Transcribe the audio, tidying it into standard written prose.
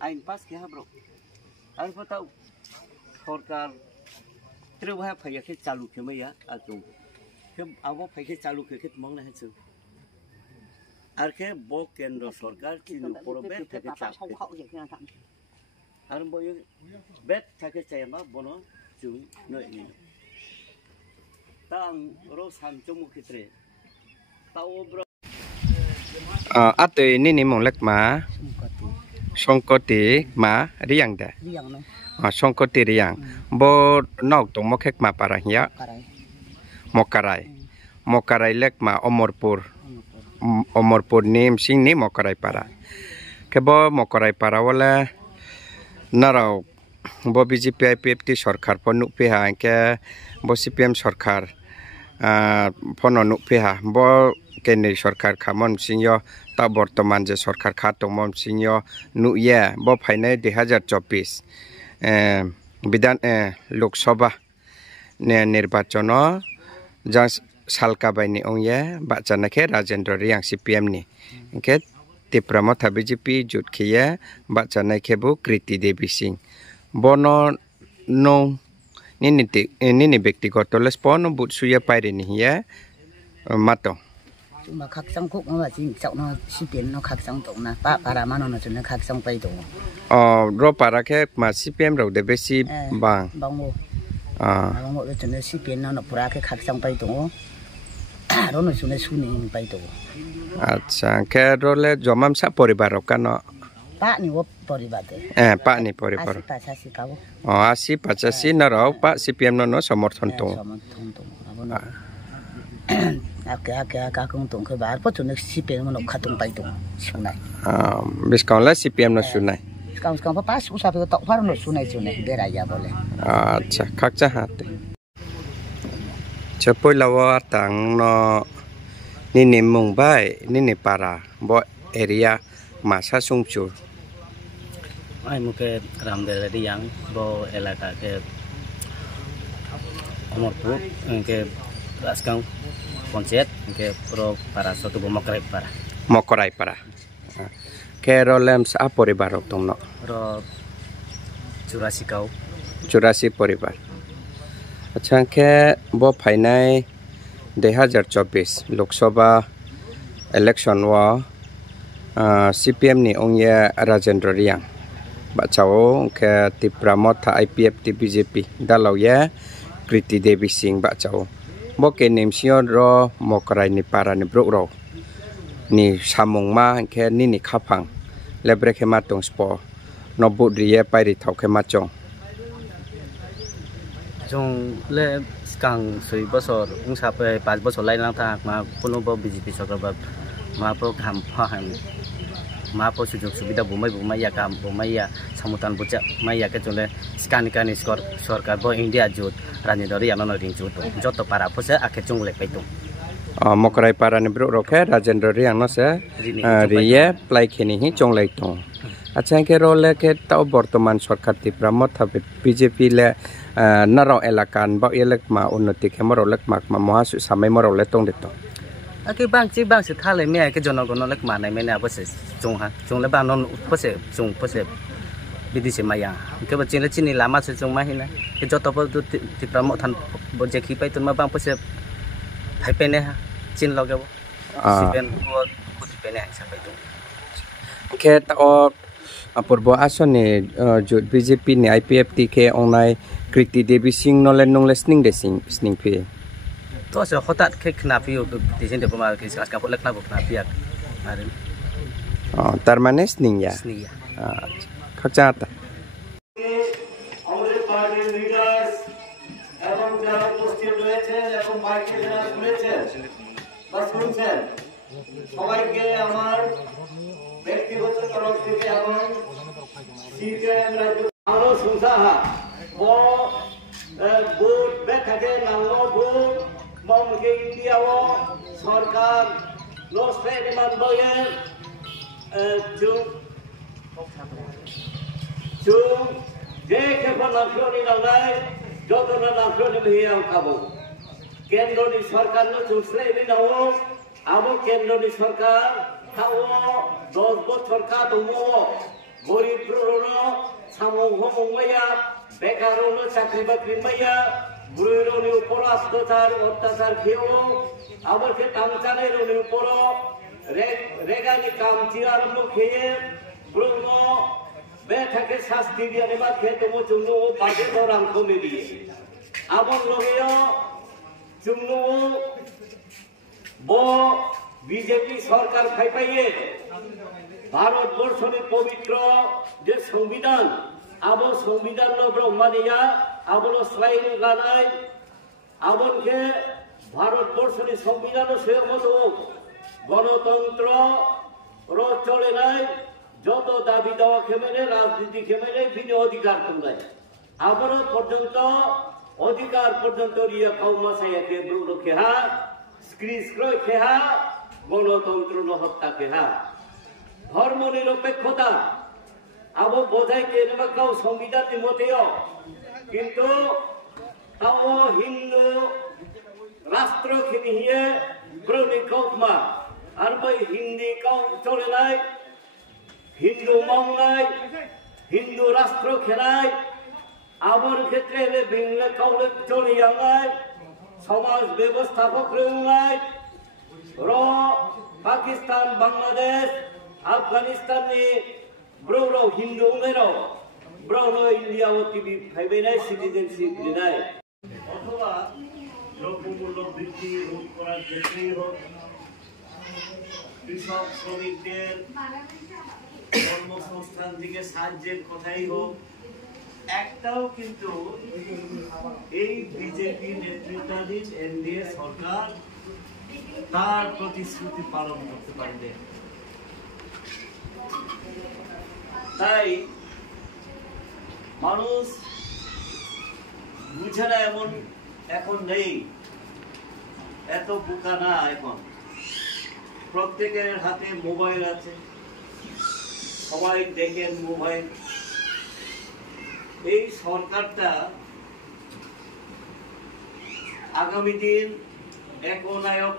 Ain pas ke ha bro. Ain ko tahu सरकार terus ha phai ke चालू ke mai ya atung ke abo phai ke चालू ke mong na hu ar ke bo kendra सरकार tin porobe ke chap ar bo bet ke chayama bono chung noi ni tang ro sam chomu kitre tao bro ate ni mong lek ma songkoti ma riang da songkoti riang bo nok tong mokek ma para ya mokarai lek ma omorpur nim sing ni mokarai para ke bo mokarai para wala narau bo BJP IPFT सरकार po nuk piha ke bo CPM सरकार pono nuk piha bo kene सरकार khamon singyo ta bortoman je सरकार kha tongmom singyo nuk ye bo phainai 2024 bidan lok sabha nirbachon jang salka baini ongye bachana ke Rajendra Riang CPM ni ke tipramotha BJP jut khiye bachana ke bu Kriti Devi Singh bono no nini ব্যক্তিগত lespono but suya paire ni ya mato mà khắc xong khúc nó là chỉ chậu nó xí tiền nó khắc xong tổng là para mà nó chỉ nó khắc xong bay tổng ro para ke ma CPM ro de besi bang bang ngô nó chỉ nó xí tiền nó para ke khắc xong bay tổng đó nó chỉ nó su này bay tổng acha ke ro le jomam sa poribar kano pak ni wo poribar de pak ni poribar asih kau asih pachasi na ro pak CPM no somorthon to các công tụng cái bài, bất chợt nó CPM nó khát tung bay tung xuống này. Biết còn là CPM nó xuống này. Còn phải xuống sao phải tụng phát nó xuống này để lại giờ boleh. Acha, khác chắc hạt. Cho poi lawa tang nó nini Mumbai, nini para, bo area masa sungchur. Ai một cái làm để đi yang bo elaka cái Omorpur cái Raskang Ponset ke pro para satu mokorai para ke rolem sa poribar tong no ro Jurasi poribar acha ke bo phainai 2024 Lok Sabha election wa CPM ni ongya Rajendra Riang bachao ke tipramotha IPFT BJP dalau ya Kriti Devi Singh bachao bo ke nemsio ro mokarai ni para ni bro ro ni samung ma ke ni khapang lebre ke ma tong spo no budriye pai ri thau ke ma chong le skang sui bosor ungsa pe 5 bosor lai lang thak ma puno bo BJP सरकार ba ma program phahan ma po sujog subida bumai ya kam bumai ya samutan buca mai ya ke chole skani skor सरकार bo India jut Rajendra Riang no ring jut joto para pose ake chung le paitu mokarai para ni bro rokhe Rajendra Riang no se riye plai khini hi chung le tong acha ke role ke tau bortoman सरकार tipramotha BJP le naro elakan ba elek ma unnati khemaro lek mak ma mohasu samai maro le tong de to cái bang chỉ bang sự thay lại mẹ cái cho nó còn nó lắc mà này mẹ nào có thể trồng lấy bang nó có thể trồng có thể đi đi xem mày à cái vật trên này làm mà sẽ trồng mày này cái cho tao tôi thì làm một thằng bọn trẻ khí bay tuần mà bang có thể thấy bên này trên lo cái gì bên của bên này sẽ bay tuần cái tao purbo asone jut BJP ni IPFT ke online Kriti Devi Singh no len nong listening de sing phi to se khotat ke knapi di sini pemar ke sekarang pun lekna knapi ya kemarin tar mane sning ya khachata আমাদের পার্টির leaders এবং যারা উপস্থিত রয়েছেন এবং মাইকে যারা শুনেছেন বা শুনছেন সবাইকে আমার ব্যক্তিগত তরফ থেকে এবং সিপিএম রাজ্য আরো সুসাহা ও বুট বেথাকে নাঙ্গো বুট মমকে ইন্ডিয়াও সরকার Los Ferdinand Boyer, Chung, Jake Panafloni Nalai, Jotona Nafloni Hiam Kabo. Kendro di Sarkar no Chusle ni Nawo, Abo Kendro di Sarkar, Tawo, Dosbo Sarkar Tumo, Gori Bruno, Samo Homaya, Bekarono Sakribat Maya, Bruno Poras Totar, Otasar Kio, Abo Tamchane Poro, Regani Kamtiar Muke, Bruno, Betake Sastidia Nebaketo Chungo, Pagetor and Comedy. Abo Logio. Jumno bo BJP সরকার খাই পাইয়ে ভারতবর্ষের পবিত্র যে সংবিধান আবো সংবিধান ব্রহ্মানিয়া আবলো saline Ganai আবনকে ভারতবর্ষের সংবিধান সেমত গণতন্ত্র চলে নাই যত দাবি দেওয়া খেমেনে রাজনীতি খেমেনে বিনি অধিকার তোমরাই আবার পর্যন্ত অধিকার পর্যন্ত রিয়া কাউমা সাইয়াকে ব্রুনো খেহা স্ক্রিস্ক্রয় খেহা গণতন্ত্র হত্যা খেহা ধর্ম নিরপেক্ষতা আবো বোঝাইকে কাউ সংবিধান মতেও কিন্তু তাও হিন্দু রাষ্ট্র খিনিয়ে ব্রুনি কাউমা আর বই হিন্দি কাউ চলে নাই হিন্দু মাংনাই হিন্দু রাষ্ট্র খেলাই আবার ক্ষেত্রে বিংলে কাউলে চলিয়াঙ্গাই সমাজ ব্যবস্থাপক রঙাই পাকিস্তান বাংলাদেশ আফগানিস্তান নি ব্রৌর হিন্দু মেরো ব্রৌর ইন্ডিয়া ও টিভি ফাইবে নাই সিটিজেনশিপ দিনাই অথবা দ্রব্যমূল্য বৃদ্ধি রোধ করার ক্ষেত্রেই হোক কৃষক শ্রমিকদের কর্মসংস্থান থেকে সাহায্যের কথাই হোক একটাও কিন্তু এই বিজেপি নেতৃত্বাধীন এনডিএ সরকার তার প্রতিশ্রুতি পালন করতে পারবে তাই মানুষ বুঝে না এমন এখন নেই এত বোকা না এখন প্রত্যেকের হাতে মোবাইল আছে সবাই দেখেন মোবাইল এই সরকারটা আগামী দিন একনায়ক